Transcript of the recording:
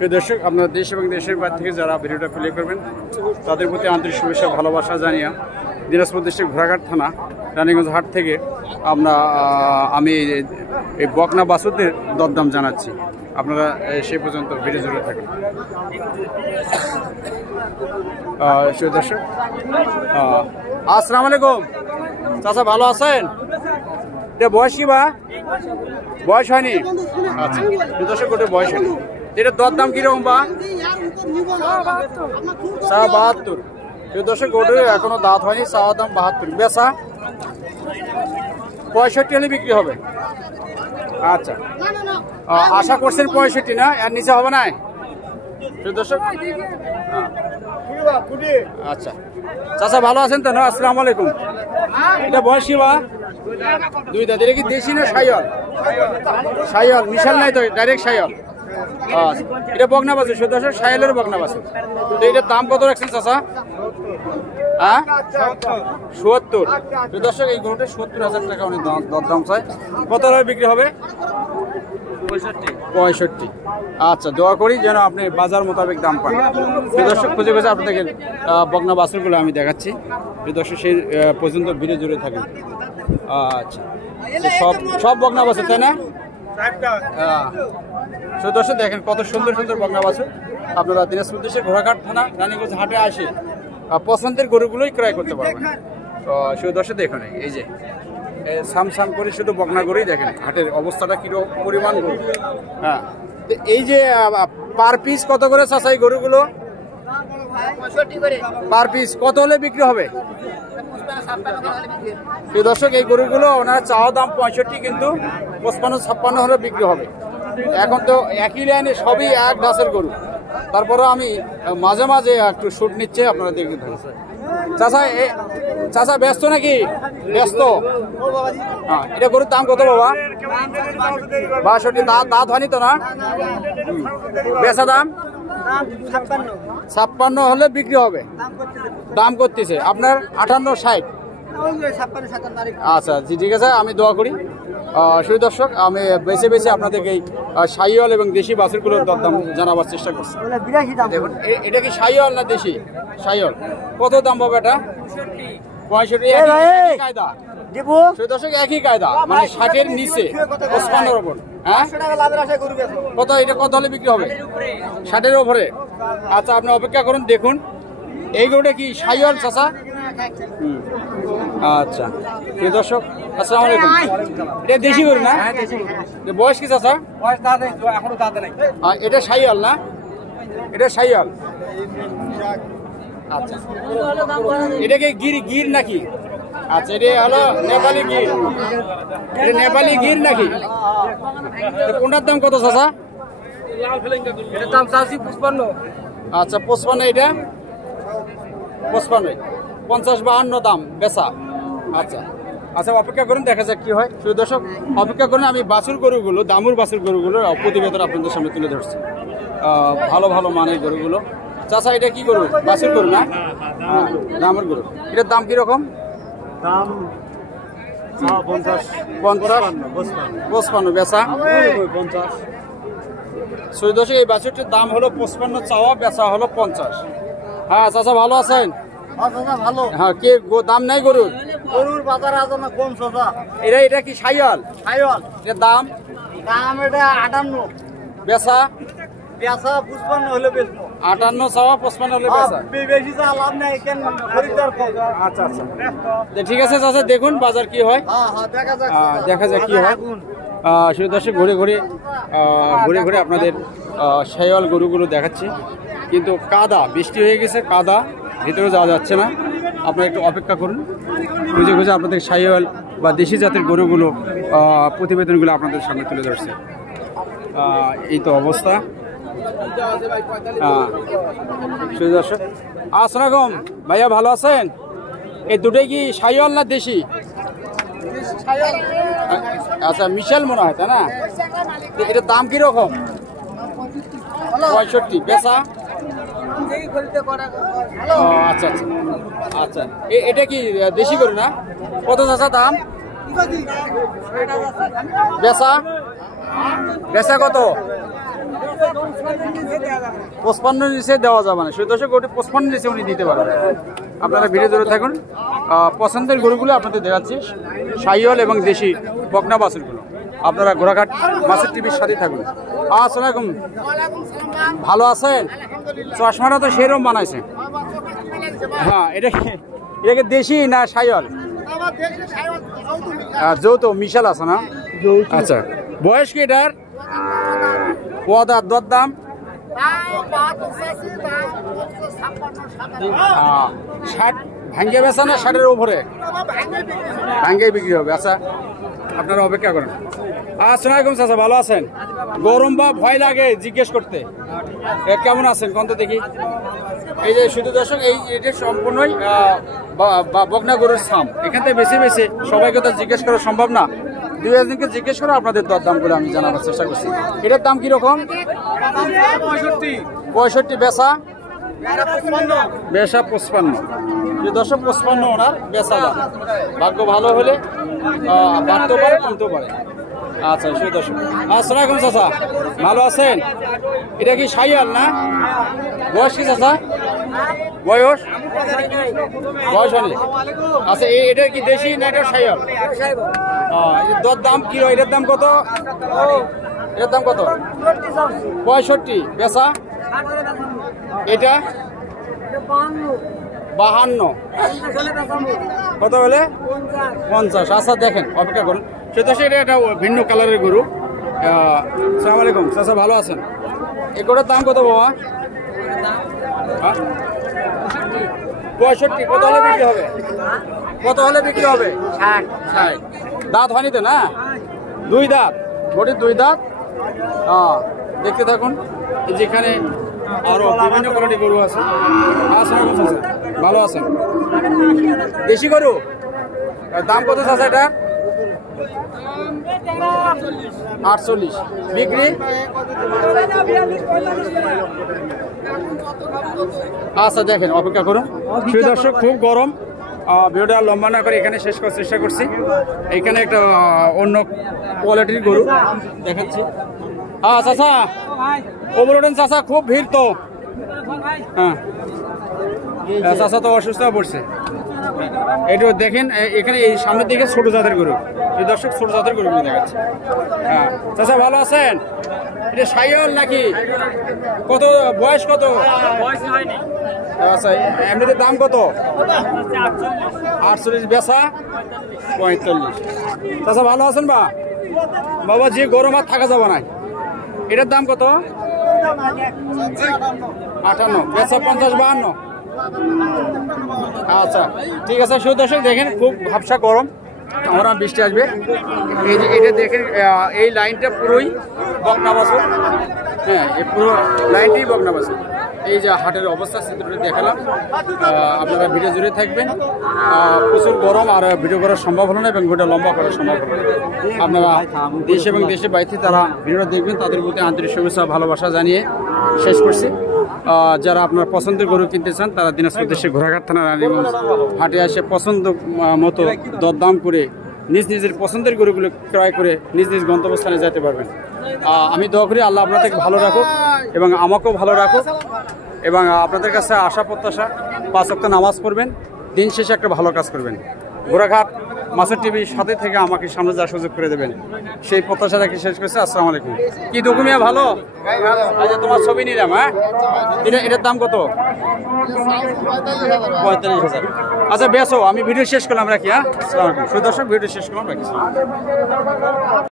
প্রিয় দর্শক, আপনারা দেশ এবং দেশের বাইরে থেকে যারা ভিডিওটা প্লে করবেন তাদের প্রতি আন্তরিক শুভেচ্ছা ভালোবাসা জানিয়ে দিনাজপুর ডিস্ট্রিক্ট ঘোড়াঘাট থানা রানীগঞ্জ হাট থেকে আমি এই বকনা বাছুরদের দরদাম জানাচ্ছি। আপনারা সেই পর্যন্ত ভিডিও জুড়ে থাকেন। প্রিয় দর্শক, আসসালামু আলাইকুম চাচা, ভালো আছেন? এটা বয়স কি বা বয়স হয়নি? আচ্ছা প্রিয় দর্শক, ওটা বয়স হয়নি। এটার দরদাম কিরকম বা? 72। প্রিয় দর্শক, ওটার এখনো দাঁত হয়নি, চাওয়া দাম 72, বেচা 65 হলে বিক্রি হবে। আচ্ছা, আশা করছেন 65 না, আর নিচে হবে না? প্রিয় দর্শক, আচ্ছা চাচা ভালো আছেন তো? না, আসসালামু আলাইকুম। এটা বয়স কি বা? 2 দাঁত। এটা কি দেশি না শাইওয়াল? শাইওয়াল, মিশাল নাই তো, ডাইরেক্ট শাইওয়াল। আচ্ছা, এটা বকনা বাছুর, প্রিয় দর্শক, শাইওয়ালের বকনা বাছুর। তো এটার দাম কত রাখছেন চাচা? হ্যাঁ, 70। প্রিয় দর্শক, এই গরুটা 70,000 টাকা অনেক দরদাম চাই। কত টাকা বিক্রি হবে? 65। আচ্ছা, দোয়া করি যেন আপনি বাজার মোতাবেক দাম পান। প্রিয় দর্শক, খুঁজে খুঁজে আপনাদের বকনা বাছুরগুলো আমি দেখাচ্ছি। প্রিয় দর্শক, সেই পর্যন্ত ভিড়ে জুড়ে থাকেন। আচ্ছা, সব বকনা বাছুর তাই না? প্রিয় দর্শক, দেখেন কত সুন্দর সুন্দর বকনা বাছুর। আপনারা দিনাজপুর দেশের ঘোড়াঘাট থানা রানীগঞ্জ হাটে আসে পছন্দের গরুগুলোই ক্রয় করতে পারবেন। তো প্রিয় দর্শক, দেখুন এই যে সাম করে শুধু বকনা গরুই দেখেন, হাটের অবস্থাটা কিরকম পরিমাণ গরু। হ্যাঁ, তো এই যে পার পিস কত করে চাচা এই গরুগুলো? পার পিস কত হলে বিক্রি হবে? প্রিয় দর্শক, এই গরুগুলো ওনারা চাওয়া দাম 65, কিন্তু 55-56 হলে বিক্রি হবে। এখন তো একই লাইনে সবই এক ঢাসের গরু, তারপরে আমি মাঝে মাঝে একটু শুট নিচ্ছে, আপনারা দেখতে থাকুন। চাচা ব্যস্ত নাকি? ব্যস্ত। হ্যাঁ, এটা গরুর দাম কত বাবা? 62। দাঁত হয়নি তো না? বেচা দাম 56 হলে বিক্রি হবে। দাম করতেছে আপনার 58-60। আচ্ছা জি, ঠিক আছে, আমি দোয়া করি। সুপ্রিয় দর্শক, আমি বেছে বেছে আপনাদেরকে এই শাইওয়াল এবং দেশি বাছুরগুলোর দরদাম জানাবার চেষ্টা করছি। দেখুন, এটা কি শাইওয়াল না দেশি? শাইওয়াল। কত দাম পাবে এটা? 65। কায়দা দর্শক, একই কায়দা, মানে 60-এর নিচে 55-এর ওপর। হ্যাঁ, কত এটা কত হলে বিক্রি হবে? 60-এর ওপরে। আচ্ছা, আপনি অপেক্ষা করুন, দেখুন এই গরুটা কি শাইওয়াল চাচা? আচ্ছা প্রিয় দর্শক, আসসালামু আলাইকুম। এটা দেশি গরু না? বয়স কি চাচা? এটা শাইওয়াল না? এটা শাইওয়াল। আচ্ছা, এটা কি গির নাকি? আচ্ছা, এটা হলো নেপালি গির। এটা নেপালি গির নাকি? কোনটার দাম কত চাচা? এটার দাম চাচ্ছি 55। আচ্ছা, 55। এটা 55, 50-52 দাম বেচা। আচ্ছা আচ্ছা, অপেক্ষা করুন, দেখা যাক কি হয়। প্রিয় দর্শক, অপেক্ষা করুন, আমি বাছুর গরুগুলো, দামুর বাছুর গরুগুলোর প্রতিবেদন আপনাদের সামনে তুলে ধরছি। ভালো ভালো মানের গরুগুলো। চাচা, এটা কি গরু? বাছুর গরু না? হ্যাঁ, দামের গরু। এটার দাম কিরকম? দাম 55 বেচা 50। প্রিয় দর্শক, এই বাছুরটির দাম হলো 55 চাওয়া, বেচা হলো 50। হ্যাঁ চাচা, ভালো আছেন? ভালো। হ্যাঁ, কে দাম নাই গরুর? গরুর বাজারে আছে না কম চাচা। এটা কি শাইওয়াল? শাইওয়াল। এর দাম? দাম এটা 58। বেচা? বেচা 55 হলে বেচবো। 58 চাওয়া, 55 হলে বেচা। বেশি চা লাভ নাই, কেন খরিদ্দার কম। আচ্ছা আচ্ছা, ঠিক আছে চাচা, দেখুন বাজার কি হয়। দেখা যাক কি হয়। প্রিয় দর্শক, ঘুরে ঘুরে আপনাদের শাইওয়াল গরুগুলো দেখাচ্ছি, কিন্তু কাদা, বৃষ্টি হয়ে গেছে, কাদা, ভিতরে যাওয়া যাচ্ছে না। আপনারা একটু অপেক্ষা করুন, খুঁজে খুঁজে আপনাদের শাইওয়াল বা দেশি জাতের গরুগুলো প্রতিবেদনগুলো আপনাদের সামনে তুলে ধরছে। এই তো অবস্থা। প্রিয় দর্শক, আসসালামু আলাইকুম ভাইয়া, ভালো আছেন? এই দুটোই কি শাইওয়াল না দেশি? আচ্ছা, মিশাল মনে হয়, তাই না? এটার দাম কিরকম? 65 বেচা? আচ্ছা আচ্ছা আচ্ছা, এটা কি দেশি গরু না? কত চাচা দাম? বেচা? বেচা কত? 55 নিচে দেওয়া যাবে না। দর্শক গরুটি 55 নিচে উনি দিতে পারবেন। আপনারা ভিডিও ধরে থাকুন। পছন্দের গরুগুলো আপনাদের দেখাচ্ছি, শাহিওয়াল এবং দেশি বকনা বাছুরগুলো। আপনারা ঘোড়াঘাট মাছের টিভির সাথে থাকুন। আসসালামু আলাইকুম, ভালো আছেন? চশমাটা তো সেরকম বানাইছে। হ্যাঁ, এটাকে দেশি না শাহিওয়াল? যৌথ মিশাল আছে না? আচ্ছা, বয়স কি এটার? পদার দরদাম 60 ভাঙ্গে বেচা না 60-এর উপরে? ভাঙ্গে বিক্রি হবে। আচ্ছা, আপনারা অপেক্ষা করেন। আসসালামু আলাইকুম চাচা, ভালো আছেন? গরম বা ভয় লাগে জিজ্ঞেস করতে। কেমন আছেন কোন তো দেখি? এই যে শুধু দর্শক, এটা সম্পূর্ণই বকনা গরুর ছাম। এখান থেকে বেছে বেছে সবাইকে তো জিজ্ঞেস করা সম্ভব না। 2-1 জিজ্ঞেস করে আপনাদের দরদাম করে আমি জানাবার চেষ্টা করছি। এটার দাম কিরকম? 65। বেচা? বেচা 55। দর্শক 55 ওনার বেচা দাম। ভাগ্য ভালো হলে বাড়তেও পারে, কমতেও পারে। আচ্ছা সেই দর্শক, আসসালামু আলাইকুম চাচা, ভালো আছেন? এটা কি শাহিওয়াল না? বয়স কি চাচা? বয়স হয়নি। আচ্ছা, এটা কি দেশি না এটা শাহিওয়াল? এটার দাম কি হয়? এটার দাম কত? এটার দাম কত? 65। বেচা? এটা 52। কত বলে? 50। আচ্ছা দেখেন, অপেক্ষা করুন। সেটা এটা একটা ভিন্ন কালারের গরু। আসসালামু আলাইকুম চাচা, ভালো আছেন? এই গরুর দাম কত বাবা? 65। কত হলে বিক্রি হবে? কত হলে বিক্রি হবে? 60। দাঁত হয়নি তো না? 2 দাঁত, গরুর 2 দাঁত। দেখতে থাকুন, যেখানে আরো বিভিন্ন কোয়ালিটির গরু আছে। আসসালামু আলাইকুম চাচা, ভালো আছেন? দেশি গরু দাম কত চাচা এটা? 48। বিক্রি? আচ্ছা দেখেন, অপেক্ষা করুন। প্রিয় দর্শক, খুব গরম, ভিডিওটা লম্বা না করে এখানে শেষ করার চেষ্টা করছি। এখানে একটা অন্য কোয়ালিটির গরু দেখাচ্ছি। চাচা ওভারলোডেন চাচা, খুব ভিড় তো। হ্যাঁ, চাচা তো অসুস্থ হয়ে পড়ছে। এটা দেখেন, এখানে এই সামনের দিকে ছোট জাতের গরু। এই দর্শক ছোট জাতের গরুগুলো দেখাচ্ছে। হ্যাঁ চাচা, ভালো আছেন? এটা শাহিওয়াল নাকি? কত বয়স? কত? আচ্ছা, এমনিতে দাম কত? 48। বেচা 45। চাচা ভালো আছেন? বাবা যে গরম আর থাকা যাবে না। এটার দাম কত? 58। বেচা 50-52। আচ্ছা ঠিক আছে। দর্শক দেখেন, খুব ভাবসা গরম, আমরা বৃষ্টি আসবে। এই যে এটা দেখেন, এই লাইনটা পুরোই বকনা বাছুর। হ্যাঁ, এই পুরো লাইনটাই বকনা বাছুর। এই যে হাটের অবস্থা চিত্রটা দেখালাম, আপনারা ভিডিও জুড়ে থাকবেন। প্রচুর গরম, আর ভিডিও করা সম্ভব হলো না এবং ভিডিও লম্বা করা সম্ভব হলো না। আপনারা দেশ এবং দেশের বাইরে তারা ভিডিওটা দেখবেন, তাদের প্রতি আন্তরিক শুভেচ্ছা ভালোবাসা জানিয়ে শেষ করছি। যারা আপনার পছন্দের গরু কিনতে চান, তারা দিনাজপুর দেশে ঘোড়াঘাট থানার রানীগঞ্জ হাটে এসে পছন্দ মতো দরদাম করে নিজ নিজের পছন্দের গরুগুলো ক্রয় করে নিজ নিজ গন্তব্যস্থানে যেতে পারবেন। আমি দোয়া করি আল্লাহ আপনাদের ভালো রাখুক এবং আমাকেও ভালো রাখুক, এবং আপনাদের কাছে আশা প্রত্যাশা 5 ওয়াক্ত নামাজ পড়বেন, দিন শেষে একটা ভালো কাজ করবেন। ঘোড়াঘাট মাছের টিভির সাথে থেকে আমাকে সামনে যাওয়ার সুযোগ করে দেবেন, সেই প্রত্যাশা রাখি শেষ করছে। আসসালামু আলাইকুম। কি ডকুমিয়া ভালো? আচ্ছা, তোমার ছবি নিলাম। হ্যাঁ, এটার দাম কত? 45,000। আচ্ছা বেসো, আমি ভিডিও শেষ করলাম, রাখি। হ্যাঁ, আসসালামু আলাইকুম। দর্শক, ভিডিও শেষ করলাম, রাখি।